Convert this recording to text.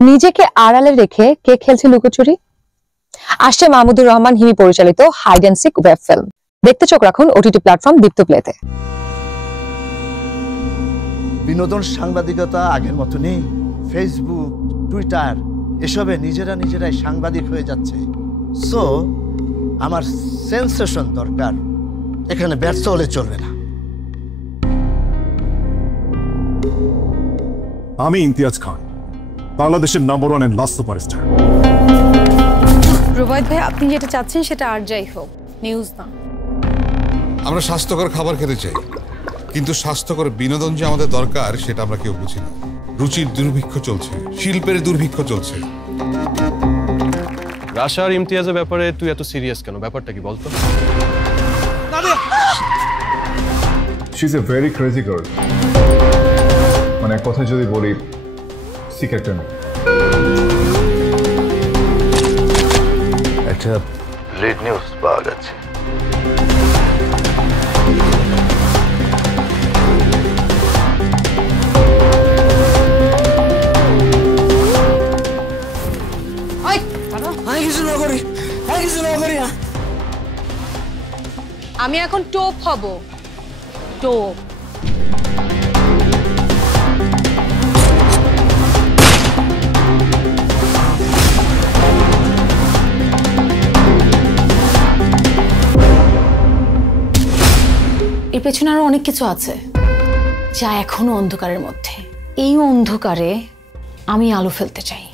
নিজেকে আড়ালে রেখে কে খেলছে লুকোচুরি? আসছে মাহমুদুর রহমান হিমি পরিচালিত hide and seek web film. দেখতে চোখ রাখুন ওটিটি প্ল্যাটফর্ম দীপ্ত প্লেতে। বিনোদন সাংবাদিকতা আগের মতো নেই। ফেসবুক, টুইটার এসবে নিজেরাই সাংবাদিক হয়ে যাচ্ছে। সো আমার সেন্সেশন দরকার, এখানে ব্যর্থ হলে চলবে না। আমি ইমতিয়াজ খান, বাংলাদেশের number 1 and last superstar. Rubayet ভাই, আপনি যেটা চাচ্ছেন সেটা আর যাই হোক, নিউজ না। আমরা স্বাস্থ্যকর খাবার খেতে চাই, কিন্তু স্বাস্থ্যকর বিনোদন যে আমাদের দরকার সেটা আমরা কেউ বুঝি না। রুচির দুর্ভিক্ষ চলছে, শিল্পের দুর্ভিক্ষ চলছে। রাশার ইমতিয়াজের ব্যাপারে তুই এত সিরিয়াস কেন? ব্যাপারটা কি বলতো? She is a very crazy girl. মানে এক কথায় যদি বলি, সিক্রেট না। একটা লিড নিউজ পাওয়া যাচ্ছে। আমি এখন টোপ হব, টোপ। এর পেছনে আরো অনেক কিছু আছে যা এখনো অন্ধকারের মধ্যে। এই অন্ধকারে আমি আলো ফেলতে চাই।